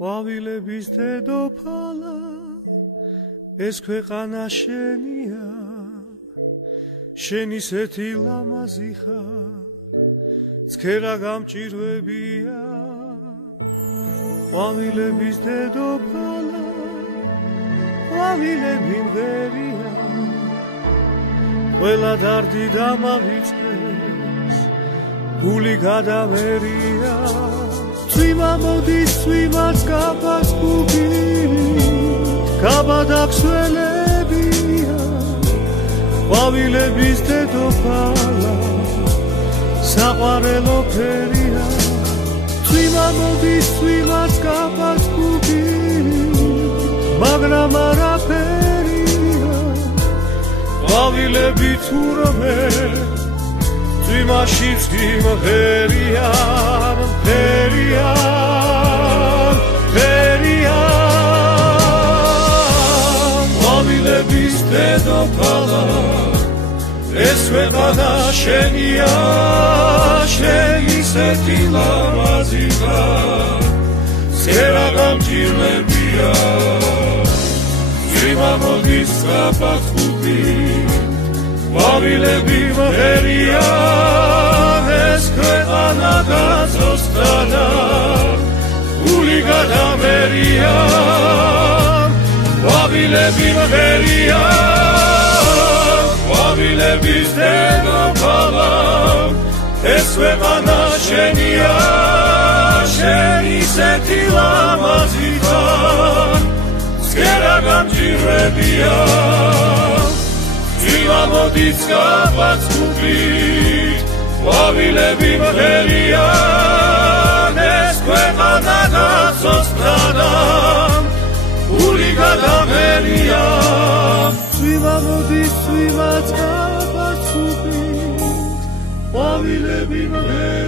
ყვავილების დედოფალა ეს ქვეყანა შენია შენ ისეთი ლამაზი ხარ ცქერა გამჭირვებია ყვავილების დედოფალა ყვავილები მღერია ყველა დარდი დამავიწყეს გული გადამერია წვიმა მოდის წვიმაც კაფას გუბით გაბადაქსველებია ყვავილების დედოფალა საყვარელო ფერია წვიმა მოდის წვიმაც კაფას გუბით მაგრამ არაფერია ყვავილები თურმე წვიმაშიც გიმღერიან ყვავილების დედოფალა ეს ქვეყანა შენია შენ ისეთი ლამაზი ხარ ცქერა გამჭირვებია წვიმა მოდის კაფას გუბით ყვავილები მღერიან ეს ქვეყანა გაწოსტანა გული გადამერია ყვავილები მღერიან ყვავილების დედოფალა ეს ქვეყანა შენია შენ ისეთი ლამაზი ხარ ცქერა გამჭირვებია წვიმა მოდის კაფას გუბით ყვავილები მღერიან ეს ქვეყანა გაწოსტანა გული გადამერია წვიმა მოდის წვიმაც კაფას გუბით ყვავილები მღერიან